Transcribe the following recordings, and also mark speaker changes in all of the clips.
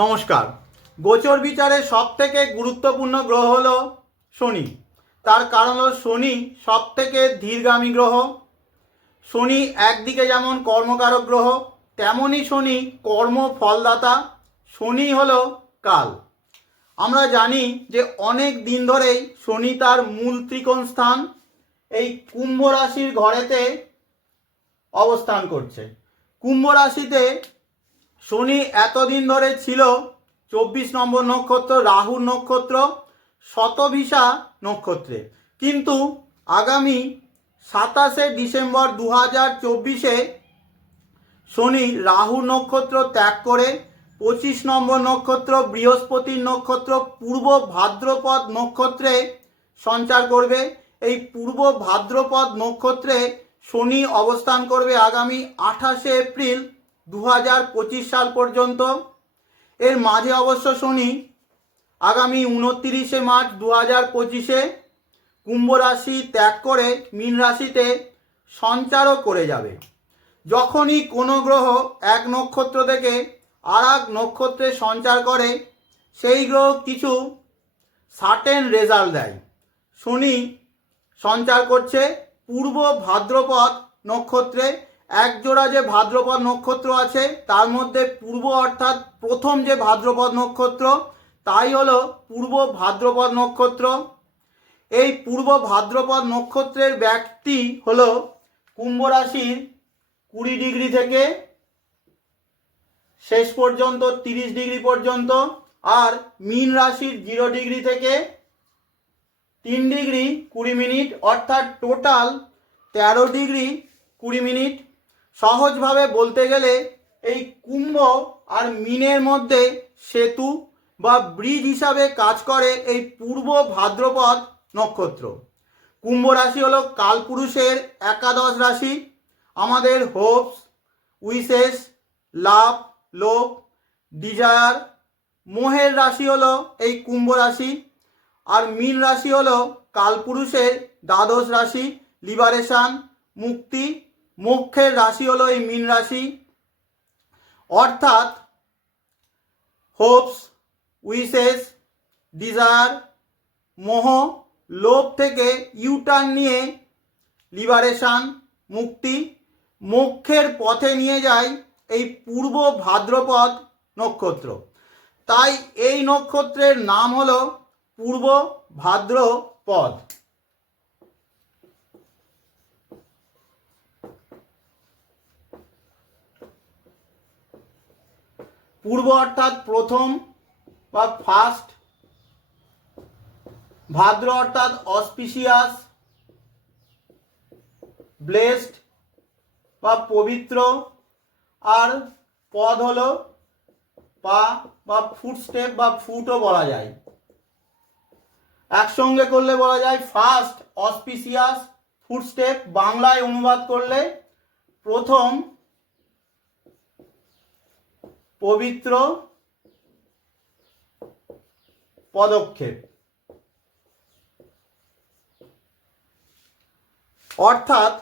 Speaker 1: নমস্কার। গোচর বিচারে সব থেকে গুরুত্বপূর্ণ গ্রহ হল শনি। তার কারণ হল শনি সব থেকে ধীরগামী গ্রহ। শনি একদিকে যেমন কর্মকারক গ্রহ তেমনই শনি কর্ম ফলদাতা শনি হল কাল। আমরা জানি যে অনেক দিন ধরেই শনি তার মূল ত্রিকোণ স্থান, এই কুম্ভ রাশির ঘরেতে অবস্থান করছে। কুম্ভ রাশিতে শনি এতদিন ধরে ছিল চব্বিশ নম্বর নক্ষত্র, রাহুর নক্ষত্র শতভিসা নক্ষত্রে। কিন্তু আগামী সাতাশে ডিসেম্বর দু হাজার চব্বিশে শনি রাহু নক্ষত্র ত্যাগ করে পঁচিশ নম্বর নক্ষত্র, বৃহস্পতির নক্ষত্র, পূর্ব ভাদ্রপদ নক্ষত্রে সঞ্চার করবে। এই পূর্ব ভাদ্রপদ নক্ষত্রে শনি অবস্থান করবে আগামী আঠাশে এপ্রিল দু হাজার পঁচিশ সাল পর্যন্ত। এর মাঝে অবশ্য শনি, আগামী উনত্রিশে মার্চ দু হাজার পঁচিশে কুম্ভ রাশি ত্যাগ করে মীন রাশিতে সঞ্চারও করে যাবে। যখনই কোনো গ্রহ এক নক্ষত্র থেকে আর এক নক্ষত্রে সঞ্চার করে, সেই গ্রহ কিছু সার্টেন রেজাল্ট দেয়। শনি সঞ্চার করছে পূর্ব ভাদ্রপদ নক্ষত্রে এক জোড়া যে ভাদ্রপদ নক্ষত্র আছে, তার মধ্যে পূর্ব অর্থাৎ প্রথম যে ভাদ্রপদ নক্ষত্র, তাই হলো পূর্ব ভাদ্রপদ নক্ষত্র। এই পূর্ব ভাদ্রপদ নক্ষত্রের ব্যক্তি হলো কুম্ভ রাশির কুড়ি ডিগ্রি থেকে শেষ পর্যন্ত তিরিশ ডিগ্রি পর্যন্ত, আর মীন রাশির জিরো ডিগ্রি থেকে তিন ডিগ্রি কুড়ি মিনিট, অর্থাৎ টোটাল তেরো ডিগ্রি কুড়ি মিনিট। সহজভাবে বলতে গেলে এই কুম্ভ আর মিনের মধ্যে সেতু বা ব্রিজ হিসাবে কাজ করে এই পূর্ব ভাদ্রপদ নক্ষত্র। কুম্ভ রাশি হলো কালপুরুষের একাদশ রাশি। আমাদের হোপস উইসেস লাভ লোভ ডিজায়ার মোহের রাশি হলো এই কুম্ভ রাশি। আর মীন রাশি হলো কালপুরুষের দ্বাদশ রাশি লিবারেশন মুক্তি মোক্ষের রাশি হলো এই মীন রাশি। অর্থাৎ হোপস উইসেস ডিজায়ার মোহ, লোভ থেকে ইউটার্ন নিয়ে লিবারেশন মুক্তি। মোক্ষের পথে নিয়ে যায় এই পূর্ব ভাদ্রপদ নক্ষত্র। তাই এই নক্ষত্রের নাম হলো পূর্ব ভাদ্রপদ। পূর্ব অর্থাৎ প্রথম বা ফার্স্ট ভাদ্র অর্থাৎ অসপিসিয়াস ব্লেসড বা পবিত্র, আর পদ হলো পা বা ফুট স্টেপ বা ফুটও বলা যায়। একসঙ্গে করলে বলা যায় ফার্স্ট অসপিসিয়াস ফুট স্টেপ বাংলায় অনুবাদ করলে প্রথম পবিত্র পদক্ষেপ। অর্থাৎ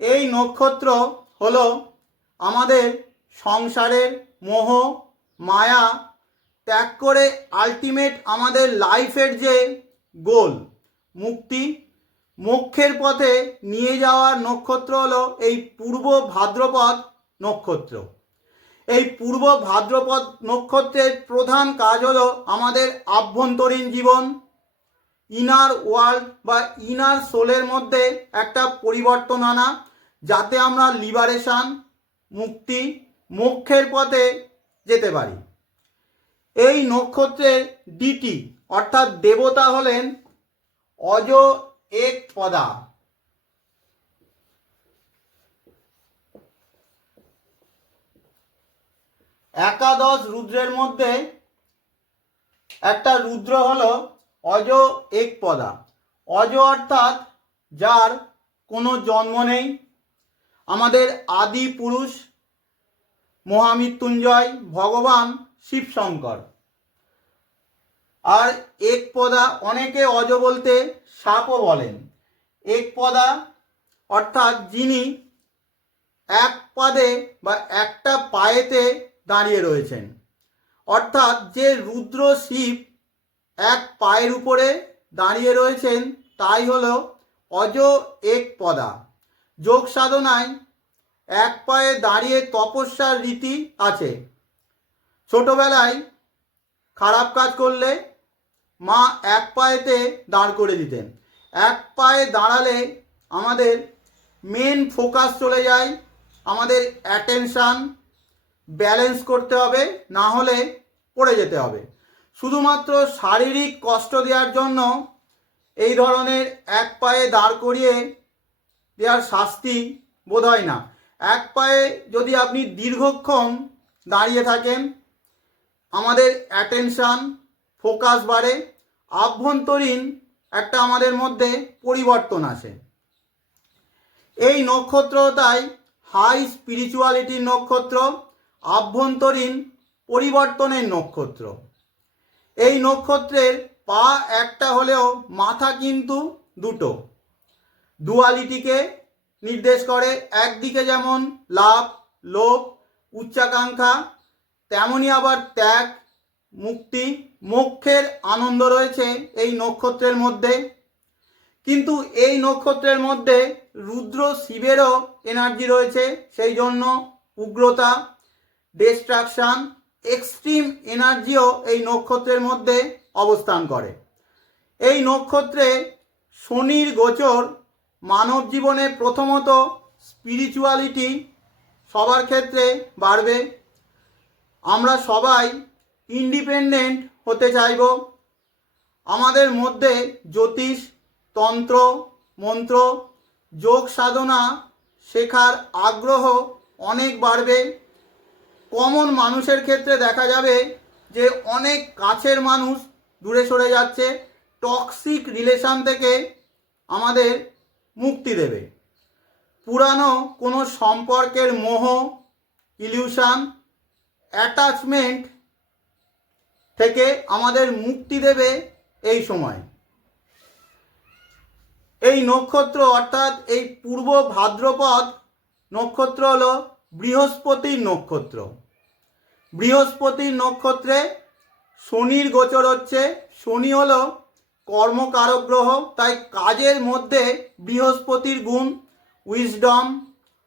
Speaker 1: এই নক্ষত্র হলো আমাদের সংসারের মোহ, মায়া ত্যাগ করে আলটিমেট আমাদের লাইফের যে গোল মুক্তি। মোক্ষের পথে নিয়ে যাওয়ার নক্ষত্র হলো এই পূর্ব ভাদ্রপদ নক্ষত্র। এই পূর্ব ভাদ্রপদ নক্ষত্রের প্রধান কাজ হলো আমাদের আভ্যন্তরীণ জীবন ইনার ওয়ার্ল্ড বা ইনার সোলের মধ্যে একটা পরিবর্তন আনা, যাতে আমরা লিবারেশন মুক্তি, মোক্ষের পথে যেতে পারি। এই নক্ষত্রের ডিটি অর্থাৎ দেবতা হলেন অজ এক পদা একাদশ রুদ্রের মধ্যে একটা রুদ্র হল অজ এক পদা। অজ অর্থাৎ যার কোনো জন্ম নেই। আমাদের আদি পুরুষ মহামৃত্যুঞ্জয় ভগবান শিবশঙ্কর। আর এক পদা অনেকে অজ বলতে সাপও বলেন। এক পদা অর্থাৎ যিনি এক পাদে বা একটা পায়েতে দাঁড়িয়ে রয়েছেন। অর্থাৎ যে রুদ্র শিব এক পায়ের উপরে দাঁড়িয়ে রয়েছেন, তাই হল অজ এক পদা। যোগ সাধনায় এক পায়ে দাঁড়িয়ে তপস্যার রীতি আছে। ছোটবেলায় খারাপ কাজ করলে মা এক পায়েতে দাঁড় করে দিতেন। এক পায়ে দাঁড়ালে আমাদের মেন ফোকাস চলে যায় আমাদের অ্যাটেনশান ব্যালেন্স করতে হবে, না হলে পড়ে যেতে হবে। শুধুমাত্র শারীরিক কষ্ট দেওয়ার জন্য এই ধরনের এক পায়ে দাঁড় করিয়ে দেওয়ার শাস্তি বোধ হয় না। এক পায়ে যদি আপনি দীর্ঘক্ষণ দাঁড়িয়ে থাকেন, আমাদের অ্যাটেনশান ফোকাস বাড়ে, আভ্যন্তরীণ একটা আমাদের মধ্যে পরিবর্তন আসে। এই নক্ষত্র তাই হাই স্পিরিচুয়ালিটির নক্ষত্র। আভ্যন্তরীণ পরিবর্তনের নক্ষত্র। এই নক্ষত্রের পা একটা হলেও মাথা কিন্তু দুটো। দুয়ালিটিকে নির্দেশ করে, একদিকে যেমন লাভ, লোভ, উচ্চাকাঙ্ক্ষা তেমনই আবার ত্যাগ, মুক্তি, মোক্ষের আনন্দ রয়েছে এই নক্ষত্রের মধ্যে। কিন্তু এই নক্ষত্রের মধ্যে রুদ্র শিবেরও এনার্জি রয়েছে, সেই জন্য উগ্রতা ডিস্ট্রাকশান এক্সট্রিম এনার্জিও এই নক্ষত্রের মধ্যে অবস্থান করে। এই নক্ষত্রে শনির গোচর মানব জীবনে প্রথমত স্পিরিচুয়ালিটি সবার ক্ষেত্রে বাড়বে। আমরা সবাই ইন্ডিপেন্ডেন্ট হতে চাইব। আমাদের মধ্যে জ্যোতিষ, তন্ত্র, মন্ত্র, যোগ সাধনা, শেখার আগ্রহ অনেক বাড়বে। কমন মানুষের ক্ষেত্রে দেখা যাবে যে অনেক কাছের মানুষ দূরে সরে যাচ্ছে টক্সিক রিলেশন থেকে আমাদের মুক্তি দেবে। পুরানো কোনো সম্পর্কের মোহ ইলিউশন অ্যাটাচমেন্ট থেকে আমাদের মুক্তি দেবে এই সময়। এই নক্ষত্র অর্থাৎ এই পূর্ব ভাদ্রপদ নক্ষত্র হলো বৃহস্পতির নক্ষত্র। বৃহস্পতির নক্ষত্রে শনির গোচর হচ্ছে। শনি হলো কর্মকারক গ্রহ তাই কাজের মধ্যে বৃহস্পতির গুণ উইজডম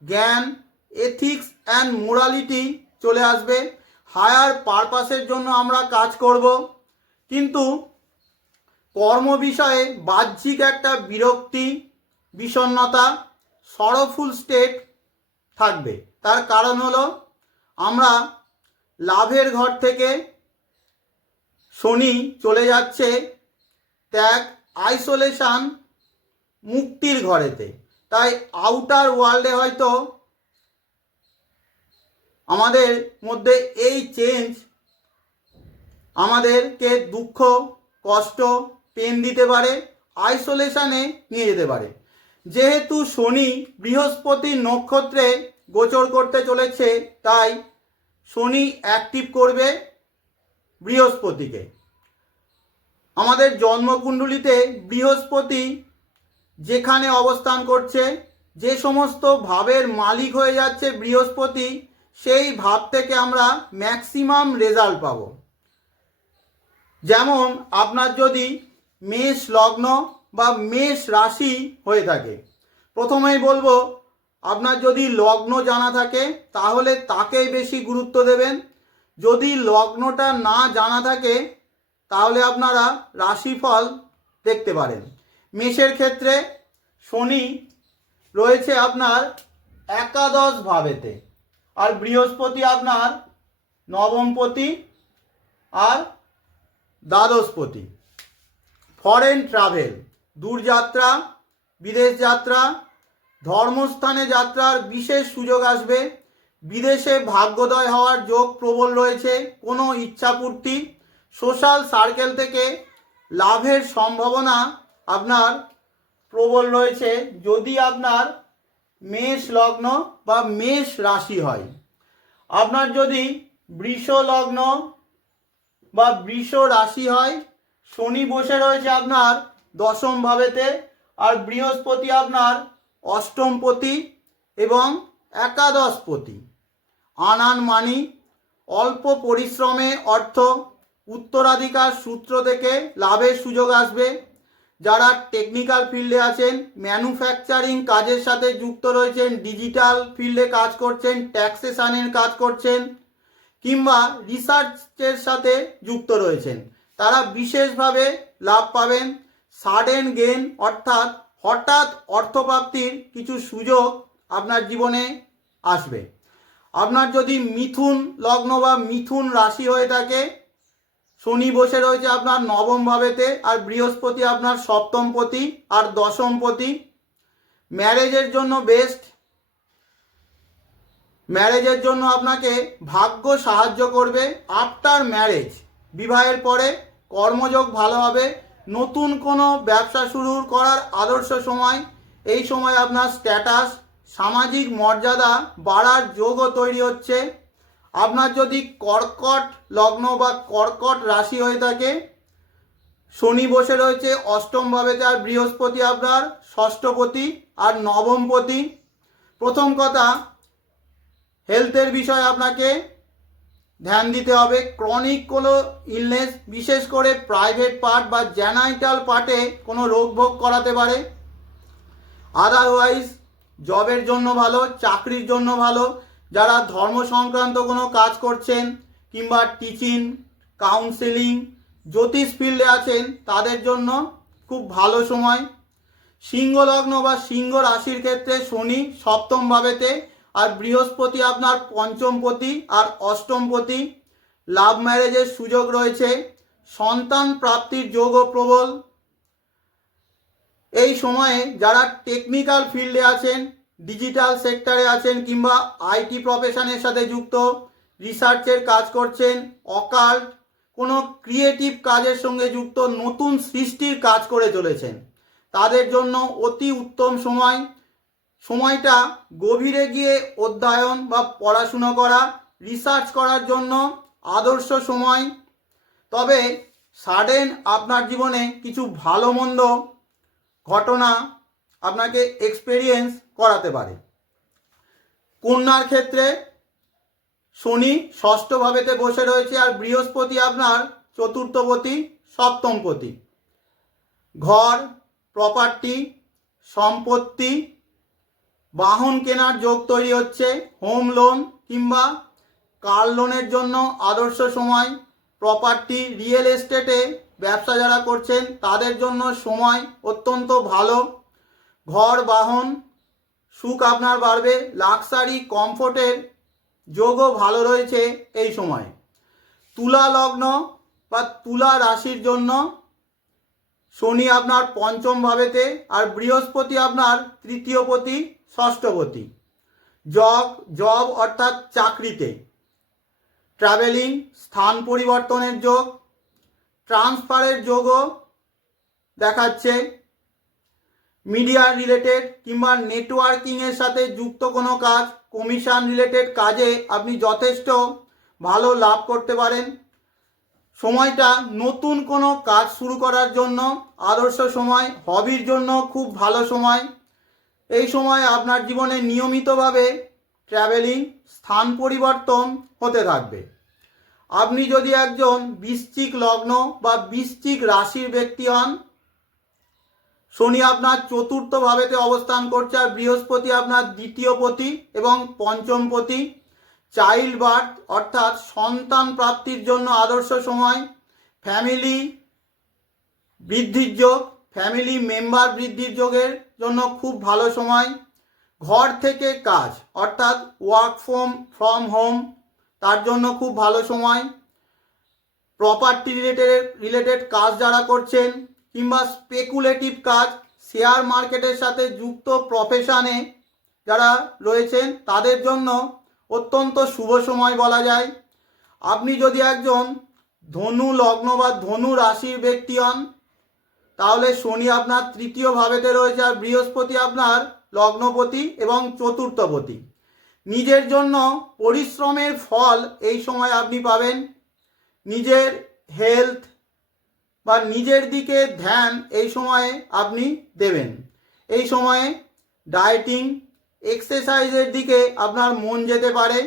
Speaker 1: জ্ঞান এথিক্স অ্যান্ড মোরালিটি চলে আসবে। হায়ার পারপাসের জন্য আমরা কাজ করব। কিন্তু কর্ম বিষয়ে বাহ্যিক একটা বিরক্তি, বিষণ্ণতা সরফুল স্টেট থাকবে। তার কারণ হলো আমরা লাভের ঘর থেকে শনি চলে যাচ্ছে ত্যাগ আইসোলেশন মুক্তির ঘরেতে। তাই আউটার ওয়ার্ল্ডে হয়তো আমাদের মধ্যে এই চেঞ্জ আমাদেরকে দুঃখ, কষ্ট পেন দিতে পারে আইসোলেশনে নিয়ে যেতে পারে। যেহেতু শনি বৃহস্পতির নক্ষত্রে গোচর করতে চলেছে, তাই শনি অ্যাক্টিভ করবে বৃহস্পতিকে। আমাদের জন্মকুণ্ডলিতে বৃহস্পতি যেখানে অবস্থান করছে, যে সমস্ত ভাবের মালিক হয়ে যাচ্ছে বৃহস্পতি, সেই ভাব থেকে আমরা ম্যাক্সিমাম রেজাল্ট পাবো। যেমন আপনার যদি মেষ লগ্ন বা মেষ রাশি হয়ে থাকে, প্রথমেই বলব আপনার যদি লগ্ন জানা থাকে, তাহলে তাকেই বেশি গুরুত্ব দেবেন। যদি লগ্নটা না জানা থাকে, তাহলে আপনারা রাশিফল দেখতে পারেন। মেষের ক্ষেত্রে শনি রয়েছে আপনার একাদশ ভাবেতে, আর বৃহস্পতি আপনার নবমপতি আর দ্বাদশপতি। ফরেন ট্রাভেল দূরযাত্রা, বিদেশ যাত্রা ধর্মস্থানে যাত্রার বিশেষ সুযোগ আসবে। বিদেশে ভাগ্যোদয় হওয়ার যোগ প্রবল রয়েছে। কোনো ইচ্ছাপূর্তি। সোশ্যাল সার্কেল থেকে লাভের সম্ভাবনা আপনার প্রবল রয়েছে। যদি আপনার মেষ লগ্ন বা মেষ রাশি হয়, আপনার যদি বৃষ লগ্ন বা বৃষ রাশি হয়, শনি বসে রয়েছে আপনার দশম ভাবেতে, আর বৃহস্পতি আপনার অষ্টমপতি এবং একাদশপতি। আনান মানি অল্প পরিশ্রমে অর্থ উত্তরাধিকার সূত্র থেকে লাভের সুযোগ আসবে। যারা টেকনিক্যাল ফিল্ডে আছেন ম্যানুফ্যাকচারিং কাজের সাথে যুক্ত রয়েছেন ডিজিটাল ফিল্ডে কাজ করছেন ট্যাক্সেশনের কাজ করছেন কিংবা রিসার্চের সাথে যুক্ত রয়েছেন, তারা বিশেষভাবে লাভ পাবেন। সাডেন গেন অর্থাৎ হঠাৎ অর্থপ্রাপ্তির কিছু সুযোগ আপনার জীবনে আসবে। আপনার যদি মিথুন লগ্ন বা মিথুন রাশি হয়ে থাকে, শনি বসে রয়েছে আপনার নবম ভাবেতে, আর বৃহস্পতি আপনার সপ্তম পতি আর দশম পতি। ম্যারেজের জন্য বেস্ট ম্যারেজের জন্য আপনাকে ভাগ্য সাহায্য করবে আফটার ম্যারেজ বিবাহের পরে কর্মযোগ ভালো হবে। নতুন কোনো ব্যবসা শুরু করার আদর্শ সময়। এই সময় আপনার স্ট্যাটাস সামাজিক মর্যাদা বাড়ার যোগও তৈরি হচ্ছে। আপনার যদি কর্কট লগ্ন বা কর্কট রাশি হয়ে থাকে, শনি বসে রয়েছে, অষ্টম ভাবেতে আর বৃহস্পতি আপনার ষষ্ঠপতি আর নবমপতি। প্রথম কথা হেলথের বিষয়ে আপনাকে ধ্যান দিতে হবে। ক্রনিক কোনো ইলনেস বিশেষ করে প্রাইভেট পার্ট বা জ্যানাইটাল পার্টে কোনো রোগ ভোগ করাতে পারে। আদারওয়াইজ জবের জন্য ভালো, চাকরির জন্য ভালো, যারা ধর্ম সংক্রান্ত কোনো কাজ করছেন কিংবা টিচিং কাউন্সেলিং জ্যোতিষ ফিল্ডে আছেন, তাদের জন্য খুব ভালো সময়। সিংহ লগ্ন বা সিংহ রাশির ক্ষেত্রে শনি সপ্তম ভাবেতে আর বৃহস্পতি আপনার পঞ্চমপতি আর অষ্টমপতি। লাভ ম্যারেজের সুযোগ রয়েছে। সন্তান প্রাপ্তির যোগও প্রবল। এই সময়ে যারা টেকনিক্যাল ফিল্ডে আছেন ডিজিটাল সেক্টরে আছেন কিংবা আইটি প্রফেশনের সাথে যুক্ত রিসার্চের কাজ করছেন অকাল্ট কোনো ক্রিয়েটিভ কাজের সঙ্গে যুক্ত, নতুন সৃষ্টির কাজ করে চলেছেন। তাদের জন্য অতি উত্তম সময়। সময়টা গভীরে গিয়ে অধ্যয়ন বা পড়াশুনো করা রিসার্চ করার জন্য আদর্শ সময়। তবে সাডেন আপনার জীবনে কিছু ভালো মন্দ ঘটনা আপনাকে এক্সপেরিয়েন্স করাতে পারে। কন্যার ক্ষেত্রে শনি ষষ্ঠ ভাবেতে বসে রয়েছে আর বৃহস্পতি আপনার চতুর্থপতি, সপ্তমপতি। ঘর প্রপার্টি সম্পত্তি বাহন কেনার যোগ তৈরি হচ্ছে হোম লোন কিংবা কার লোনের জন্য আদর্শ সময় প্রপার্টি রিয়েল এস্টেটে ব্যবসা যারা করছেন তাদের জন্য সময় অত্যন্ত ভালো। ঘর, বাহন, সুখ আপনার বাড়বে লাক্সারি কমফোর্টের যোগও ভালো রয়েছে এই সময়। তুলা লগ্ন বা তুলা রাশির জন্য শনি আপনার পঞ্চম ভাবেতে আর বৃহস্পতি আপনার তৃতীয় তৃতীয়পতি ষষ্ঠপতি। জব জব অর্থাৎ চাকরিতে। ট্রাভেলিং, স্থান পরিবর্তনের যোগ। ট্রান্সফারের যোগও দেখাচ্ছে। মিডিয়া রিলেটেড কিংবা নেটওয়ার্কিংয়ের সাথে যুক্ত কোনো কাজ, কমিশন রিলেটেড কাজে আপনি যথেষ্ট ভালো লাভ করতে পারেন। সময়টা নতুন কোনো কাজ শুরু করার জন্য, আদর্শ সময়, হবির জন্য খুব ভালো সময়। এই সময় আপনার জীবনে নিয়মিতভাবে ট্রাভেলিং স্থান পরিবর্তন হতে থাকবে। আপনি যদি একজন বৃশ্চিক লগ্ন বা বৃশ্চিক রাশির ব্যক্তি হন, শনি আপনার চতুর্থ ভাবেতে অবস্থান করছে আর বৃহস্পতি আপনার দ্বিতীয় পতি এবং পঞ্চম পতি। চাইল্ড বার্থ অর্থাৎ সন্তান প্রাপ্তির জন্য আদর্শ সময়। ফ্যামিলি বৃদ্ধির যোগ ফ্যামিলি মেম্বার বৃদ্ধির যোগের জন্য খুব ভালো সময়। ঘর থেকে কাজ, অর্থাৎ ওয়ার্ক ফ্রম ফ্রম হোম তার জন্য খুব ভালো সময়। প্রপার্টি রিলেটেড রিলেটেড কাজ যারা করছেন, কিংবা স্পেকুলেটিভ কাজ শেয়ার মার্কেটের সাথে যুক্ত প্রফেশনে যারা রয়েছেন, তাদের জন্য অত্যন্ত শুভ সময় বলা যায়। আপনি যদি একজন ধনু, লগ্ন বা ধনু রাশির ব্যক্তি হন তাহলে শনি আপনার তৃতীয় ভাবেতে রয়েছে আর বৃহস্পতি আপনার লগ্নপতি এবং চতুর্থপতি। নিজের জন্য পরিশ্রমের ফল এই সময় আপনি পাবেন। নিজের হেলথ বা নিজের দিকে ধ্যান এই সময়ে আপনি দেবেন। এই সময়ে ডায়েটিং এক্সারসাইজের দিকে আপনার মন যেতে পারে।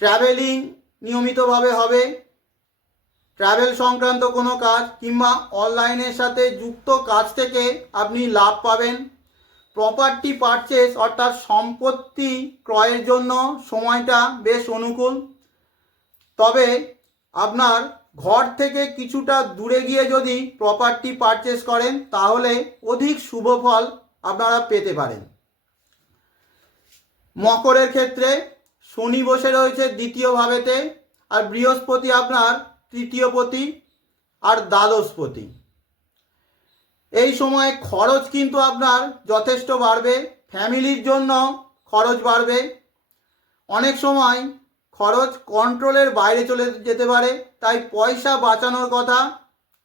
Speaker 1: ট্রাভেলিং নিয়মিতভাবে হবে। ট্রাভেল সংক্রান্ত কোনো কাজ কিংবা অনলাইনের সাথে যুক্ত কাজ থেকে আপনি লাভ পাবেন। প্রপার্টি পারচেস অর্থাৎ সম্পত্তি ক্রয়ের জন্য সময়টা বেশ অনুকূল। তবে আপনার ঘর থেকে কিছুটা দূরে গিয়ে যদি প্রপার্টি পারচেস করেন, তাহলে অধিক শুভ ফল আপনারা পেতে পারেন। মকরের ক্ষেত্রে শনি বসে রয়েছে দ্বিতীয় ভাবেতে, আর বৃহস্পতি আপনার তৃতীয় পতি আর দ্বাদশ দ্বাদশপতি এই সময় খরচ কিন্তু আপনার যথেষ্ট বাড়বে, ফ্যামিলির জন্য খরচ বাড়বে। অনেক সময় খরচ কন্ট্রোলের বাইরে চলে যেতে পারে, তাই পয়সা বাঁচানোর কথা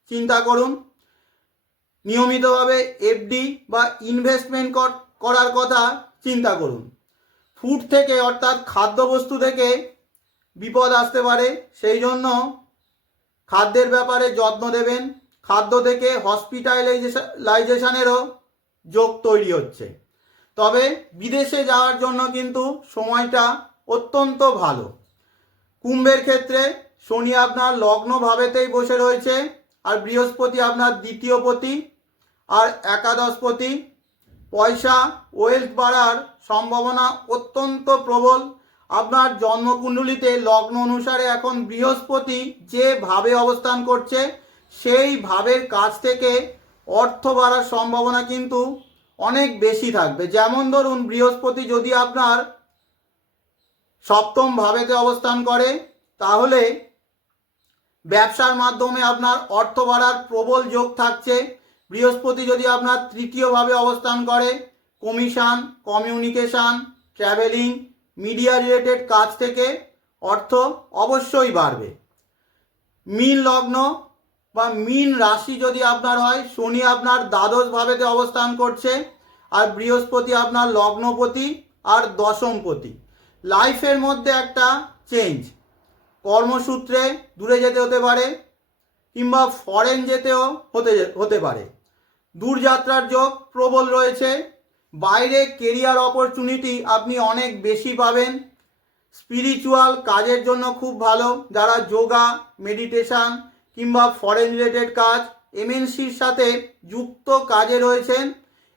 Speaker 1: চিন্তা করুন। নিয়মিতভাবে এফডি বা ইনভেস্টমেন্ট করার কথা চিন্তা করুন। ফুড থেকে অর্থাৎ খাদ্যবস্তু থেকে বিপদ আসতে পারে, সেই জন্য খাদ্যের ব্যাপারে যত্ন দেবেন। খাদ্য থেকে হসপিটালাইজেশনেরও যোগ তৈরি হচ্ছে। তবে বিদেশে যাওয়ার জন্য কিন্তু সময়টা অত্যন্ত ভালো। কুম্ভের ক্ষেত্রে শনি আপনার লগ্ন ভাবেতেই বসে রয়েছে, আর বৃহস্পতি আপনার দ্বিতীয় পতি, আর একাদশপতি পয়সা ওয়েলথ বাড়ার সম্ভাবনা অত্যন্ত প্রবল। আপনার জন্মকুণ্ডলিতে লগ্ন অনুসারে এখন বৃহস্পতি যে ভাবে অবস্থান করছে, সেই ভাবের কাছ থেকে অর্থ বাড়ার সম্ভাবনা কিন্তু অনেক বেশি থাকবে। যেমন ধরুন, বৃহস্পতি যদি আপনার সপ্তম ভাবেতে অবস্থান করে, তাহলে ব্যবসার মাধ্যমে আপনার অর্থ বাড়ার প্রবল যোগ থাকছে। বৃহস্পতি যদি আপনার তৃতীয়ভাবে অবস্থান করে, commission, communication, travelling media related কাজ থেকে অর্থ অবশ্যই বাড়বে। মীন লগ্ন বা মিন রাশি যদি আপনার হয়, শনি আপনার দ্বাদশ ভাবেতে অবস্থান করছে, আর বৃহস্পতি আপনার লগ্নপতি আর দশমপতি। লাইফের মধ্যে একটা চেঞ্জ কর্মসূত্রে দূরে যেতে হতে পারে, কিংবা ফরেন যেতেও হতে হতে পারে। দূরযাত্রার যোগ প্রবল রয়েছে বাইরে কেরিয়ার অপরচুনিটি আপনি অনেক বেশি পাবেন। স্পিরিচুয়াল কাজের জন্য খুব ভালো, যারা যোগা মেডিটেশন কিংবা ফরেন রিলেটেড কাজ এমএনসির সাথে যুক্ত কাজে রয়েছেন,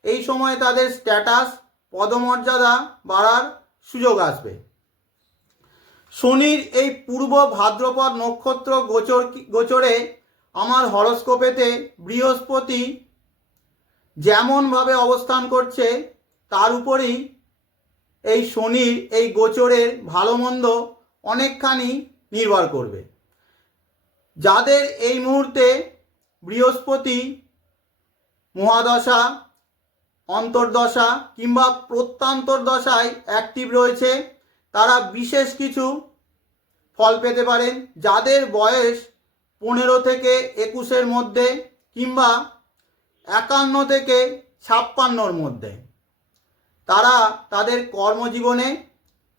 Speaker 1: এই সময় তাদের স্ট্যাটাস পদমর্যাদা বাড়ার সুযোগ আসবে। শনির এই পূর্ব ভাদ্রপদ নক্ষত্র গোচর গোচরে আমার হরস্কোপেতে বৃহস্পতি যেমনভাবে অবস্থান করছে, তার উপরেই এই শনির, এই গোচরের ভালো মন্দ অনেকখানি নির্ভর করবে। যাদের এই মুহূর্তে বৃহস্পতি, মহাদশা, অন্তর্দশা কিংবা প্রত্যান্তর দশায় অ্যাক্টিভ রয়েছে, তারা বিশেষ কিছু ফল পেতে পারেন। যাদের বয়স পনেরো থেকে একুশের মধ্যে কিংবা একান্ন থেকে ছাপ্পান্নর মধ্যে। তারা তাদের কর্মজীবনে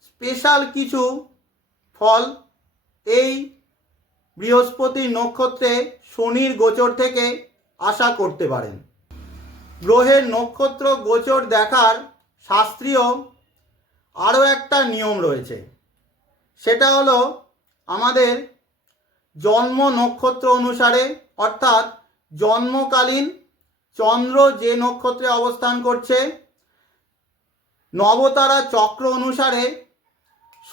Speaker 1: স্পেশাল কিছু ফল এই বৃহস্পতি নক্ষত্রে শনির গোচর থেকে আশা করতে পারেন। গ্রহের নক্ষত্র গোচর দেখার শাস্ত্রীয় আরও একটা নিয়ম রয়েছে। সেটা হলো আমাদের জন্ম নক্ষত্র অনুসারে অর্থাৎ জন্মকালীন চন্দ্র যে নক্ষত্রে অবস্থান করছে, নবতারা চক্র অনুসারে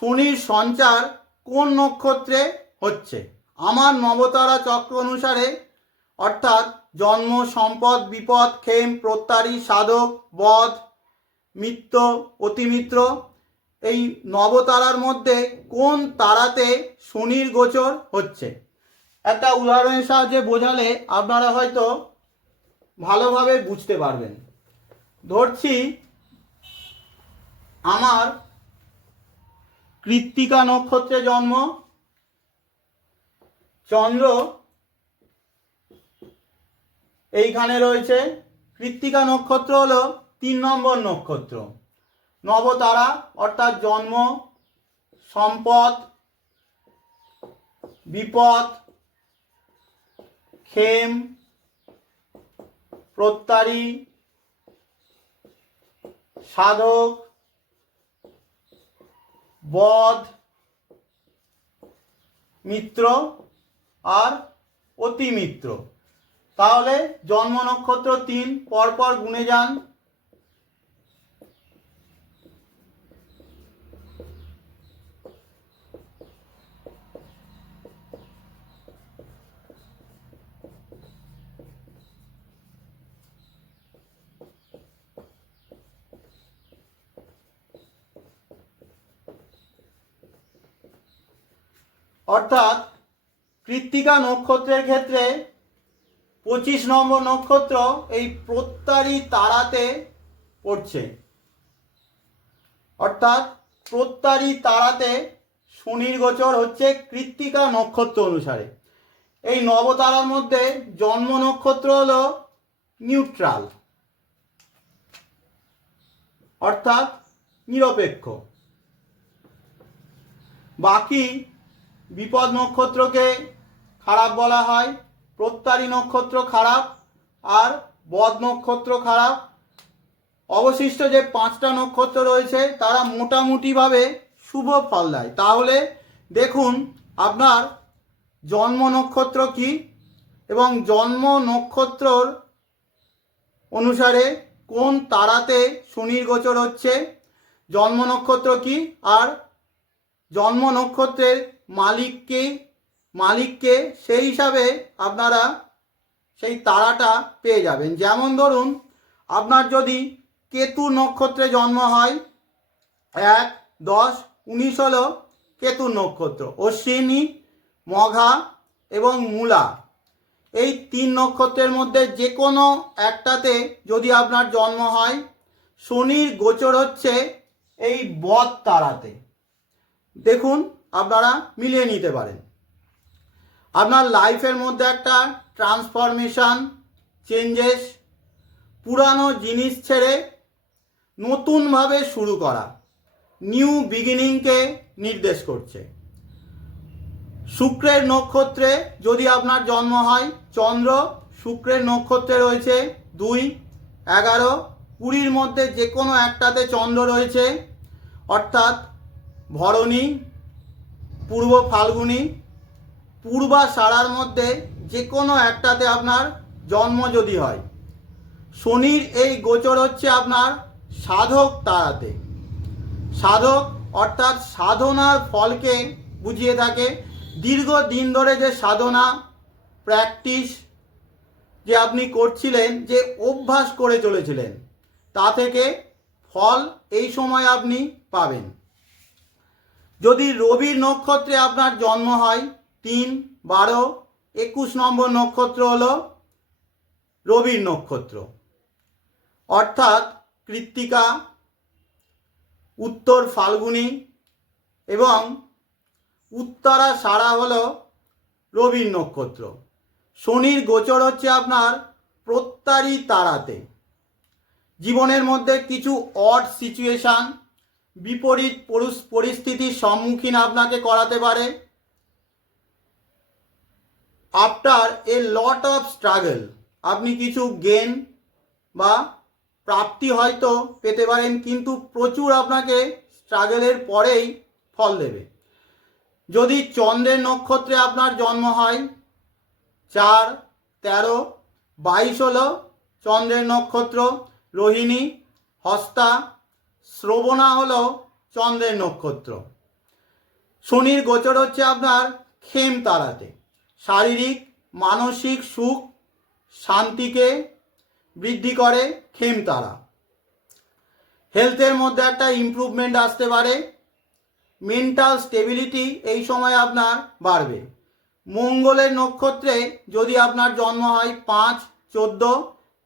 Speaker 1: শনির সঞ্চার কোন নক্ষত্রে হচ্ছে? আমার নবতারা চক্র অনুসারে, অর্থাৎ জন্ম, সম্পদ, বিপদ, ক্ষেম, প্রত্যারী, সাধক, বধ, মিত্র, অতিমিত্র, এই নবতারার মধ্যে কোন তারাতে শনির গোচর হচ্ছে? একটা উদাহরণের সাহায্যে বোঝালে আপনারা হয়তো ভালোভাবে বুঝতে পারবেন। ধরছি, আমার কৃত্তিকা নক্ষত্রে জন্ম, চন্দ্র এইখানে রয়েছে, কৃত্তিকা নক্ষত্র হলো তিন নম্বর নক্ষত্র। নবতারা, অর্থাৎ জন্ম, সম্পদ, বিপদ, ক্ষেম প্রত্যারী সাধক বধ মিত্র আর অতিমিত্র। তাহলে জন্ম নক্ষত্র তিন পরপর গুণে যান অর্থাৎ কৃত্তিকা নক্ষত্রের ক্ষেত্রে পঁচিশ নম্বর নক্ষত্র এই প্রত্যারী তারাতে পড়ছে। অর্থাৎ প্রত্যারী তারাতে শনির গোচর হচ্ছে কৃত্তিকা নক্ষত্র অনুসারে। এই নবতারার মধ্যে জন্ম নক্ষত্র হলো নিউট্রাল। অর্থাৎ নিরপেক্ষ। বাকি বিপদ নক্ষত্রকে খারাপ বলা হয়, প্রত্যারী নক্ষত্র খারাপ আর বদ নক্ষত্র খারাপ। অবশিষ্ট যে পাঁচটা নক্ষত্র রয়েছে, তারা মোটামুটিভাবে শুভ ফল দেয়। তাহলে দেখুন, আপনার জন্ম নক্ষত্র কি এবং জন্ম নক্ষত্রর অনুসারে কোন তারাতে শনির গোচর হচ্ছে, জন্ম নক্ষত্র কি আর জন্ম নক্ষত্রের মালিককে মালিককে সেই হিসাবে আপনারা সেই তারাটা পেয়ে যাবেন। যেমন ধরুন, আপনার যদি কেতু নক্ষত্রে জন্ম হয়, এক, দশ, উনিশ হলো কেতু নক্ষত্র, অশ্বিনী, মঘা এবং মূলা। এই তিন নক্ষত্রের মধ্যে যে কোনো একটাতে যদি আপনার জন্ম হয়, শনির গোচর হচ্ছে এই বদ তারাতে। দেখুন আপনারা মিলিয়ে নিতে পারেন। আপনার লাইফের মধ্যে একটা ট্রান্সফরমেশন চেঞ্জেস পুরানো জিনিস ছেড়ে নতুনভাবে শুরু করা নিউ বিগিনিংকে নির্দেশ করছে। শুক্রের নক্ষত্রে যদি আপনার জন্ম হয়, চন্দ্র শুক্রের নক্ষত্রে রয়েছে দুই, এগারো, কুড়ির মধ্যে যে কোনো একটাতে চন্দ্র রয়েছে, অর্থাৎ ভরণী পূর্ব ফাল্গুনী, পূর্বা সারার মধ্যে যে কোনো একটাতে আপনার জন্ম যদি হয়। শনির এই গোচর হচ্ছে আপনার সাধক তারাতে। সাধক অর্থাৎ সাধনার ফলকে বুঝিয়ে থাকে। দীর্ঘ দিন ধরে যে সাধনা, প্র্যাকটিস যে আপনি করছিলেন, যে অভ্যাস করে চলেছিলেন, তা থেকে ফল এই সময় আপনি পাবেন। যদি রবির নক্ষত্রে আপনার জন্ম হয়, তিন, বারো, একুশ নম্বর নক্ষত্র হলো রবির নক্ষত্র। অর্থাৎ কৃত্তিকা, উত্তর ফাল্গুনী এবং উত্তরা সারা হল রবির নক্ষত্র। শনির গোচর হচ্ছে আপনার প্রত্যারী তারাতে। জীবনের মধ্যে কিছু অড সিচুয়েশান বিপরীত পরুস- পরিস্থিতির সম্মুখীন আপনাকে করাতে পারে। After a lot of struggle আপনি কিছু গেন বা প্রাপ্তি হয়তো পেতে পারেন, কিন্তু প্রচুর আপনাকে স্ট্রাগলের পরেই ফল দেবে। যদি চন্দ্রের নক্ষত্রে আপনার জন্ম হয়, চার, তেরো, বাইশ হলো চন্দ্রের নক্ষত্র, রোহিণী, হস্তা শ্রবণা হলো চন্দ্রের নক্ষত্র। শনির গোচর হচ্ছে আপনার খেম তারাতে। শারীরিক, মানসিক সুখ শান্তিকে বৃদ্ধি করে খেম তারা। হেলথের মধ্যে একটা ইমপ্রুভমেন্ট আসতে পারে। মেন্টাল স্টেবিলিটি এই সময় আপনার বাড়বে। মঙ্গলের নক্ষত্রে যদি আপনার জন্ম হয় পাঁচ, চোদ্দ,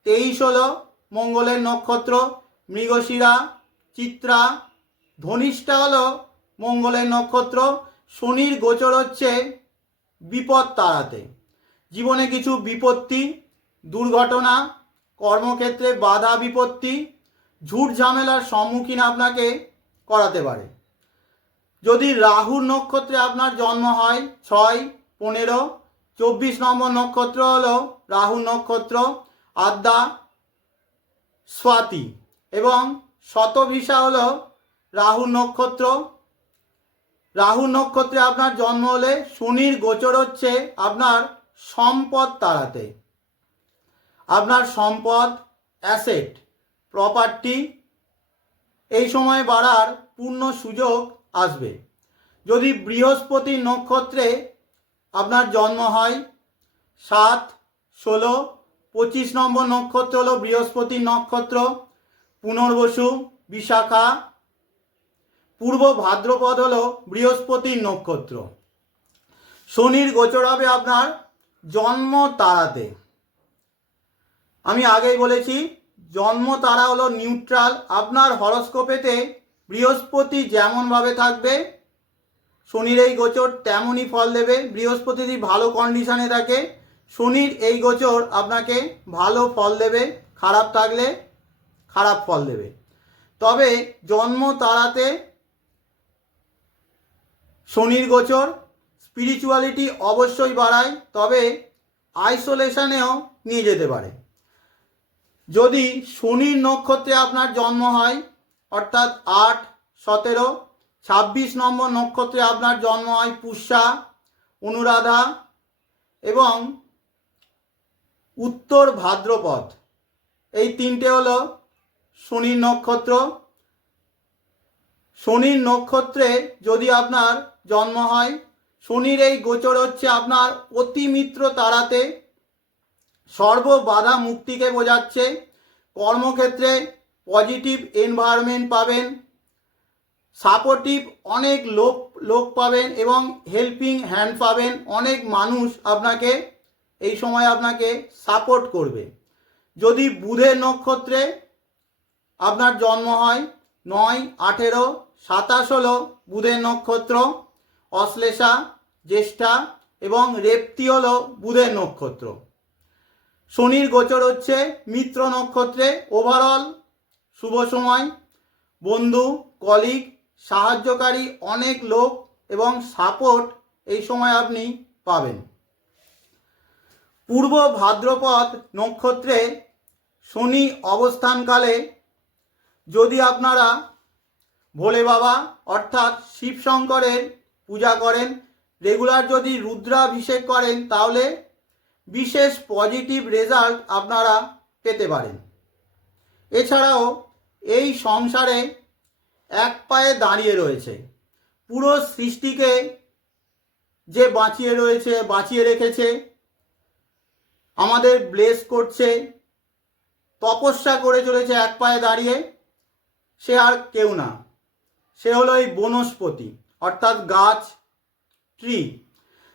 Speaker 1: তেইশ হলো মঙ্গলের নক্ষত্র, মৃগশিরা চিত্রা, ধনিষ্ঠা হলো মঙ্গলের নক্ষত্র, শনির গোচর হচ্ছে বিপদ তাড়াতে। জীবনে কিছু বিপত্তি, দুর্ঘটনা, কর্মক্ষেত্রে বাধা বিপত্তি, ঝুট ঝামেলার সম্মুখীন আপনাকে করাতে পারে। যদি রাহুর নক্ষত্রে আপনার জন্ম হয় ছয়, পনেরো, চব্বিশ নম্বর নক্ষত্র হলো রাহু নক্ষত্র, আদ্যা, স্বাতি এবং শতভিসা হলো রাহু নক্ষত্র। রাহু নক্ষত্রে আপনার জন্ম হলে শনির গোচর হচ্ছে আপনার সম্পদ তাড়াতে। আপনার সম্পদ অ্যাসেট প্রপার্টি এই সময় বাড়ার পূর্ণ সুযোগ আসবে। যদি বৃহস্পতি নক্ষত্রে আপনার জন্ম হয়, সাত, ষোলো, পঁচিশ নম্বর নক্ষত্র হলো বৃহস্পতি নক্ষত্র। পুনর্বসু বিশাখা। পূর্ব ভাদ্রপদ হলো বৃহস্পতির নক্ষত্র। শনির গোচর হবে আপনার জন্ম তারাতে। আমি আগেই বলেছি, জন্ম তারা হলো নিউট্রাল। আপনার হরস্কোপেতে বৃহস্পতি যেমনভাবে থাকবে, শনির এই গোচর তেমনই ফল দেবে। বৃহস্পতি যদি ভালো কন্ডিশনে থাকে, শনির এই গোচর আপনাকে ভালো ফল দেবে। খারাপ থাকলে খারাপ ফল দেবে। তবে জন্ম তারাতে শনির গোচর স্পিরিচুয়ালিটি অবশ্যই বাড়ায়, তবে আইসোলেশনেও নিয়ে যেতে পারে। যদি শনির নক্ষত্রে আপনার জন্ম হয়, অর্থাৎ আট, সতেরো, ছাব্বিশ নম্বর নক্ষত্রে আপনার জন্ম হয় পুষ্যা, অনুরাধা এবং উত্তর ভাদ্রপদ। এই তিনটে হলো শনির নক্ষত্র। শনির নক্ষত্রে যদি আপনার জন্ম হয়, শনির এই গোচর হচ্ছে আপনার অতিমিত্র তারাতে। সর্ব বাধা মুক্তিকে বোঝাচ্ছে। কর্মক্ষেত্রে পজিটিভ এনভায়রনমেন্ট পাবেন। সাপোর্টিভ অনেক লোক লোক পাবেন এবং হেল্পিং হ্যান্ড পাবেন। অনেক মানুষ আপনাকে এই সময় আপনাকে সাপোর্ট করবে। যদি বুধের নক্ষত্রে আপনার জন্ম হয় নয়, আঠেরো, সাতাশ হলো বুধের নক্ষত্র, অশ্লেষা, জ্যেষ্ঠা এবং রেপ্তি হলো বুধের নক্ষত্র। শনির গোচর হচ্ছে মিত্র নক্ষত্রে ওভারঅল শুভ সময়। বন্ধু কলিগ সাহায্যকারী, অনেক লোক এবং সাপোর্ট এই সময় আপনি পাবেন। পূর্ব ভাদ্রপদ নক্ষত্রে শনি অবস্থানকালে যদি আপনারা ভোলে বাবা অর্থাৎ শিবশঙ্করের পূজা করেন রেগুলার যদি রুদ্রাভিষেক করেন, তাহলে বিশেষ পজিটিভ রেজাল্ট আপনারা পেতে পারেন। এছাড়াও এই সংসারে এক পায়ে দাঁড়িয়ে রয়েছে। পুরো সৃষ্টিকে যে বাঁচিয়ে রয়েছে, বাঁচিয়ে রেখেছে, আমাদের ব্লেস করছে, তপস্যা করে চলেছে এক পায়ে দাঁড়িয়ে। সে আর কেউ না। সে হলো এই বনস্পতি, অর্থাৎ গাছ ট্রি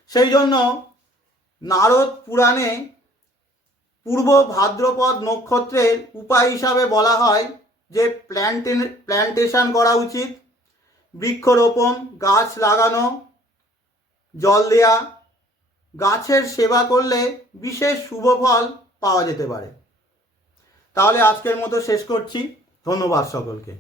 Speaker 1: সেই জন্য নারদ পুরাণে পূর্ব ভাদ্রপদ নক্ষত্রের উপায় হিসাবে বলা হয় যে প্ল্যান্টেন প্ল্যান্টেশন করা উচিত। বৃক্ষরোপণ, গাছ লাগানো, জল দেয়া, গাছের সেবা করলে বিশেষ শুভ ফল পাওয়া যেতে পারে। তাহলে আজকের মতো শেষ করছি। ধন্যবাদ সকলকে।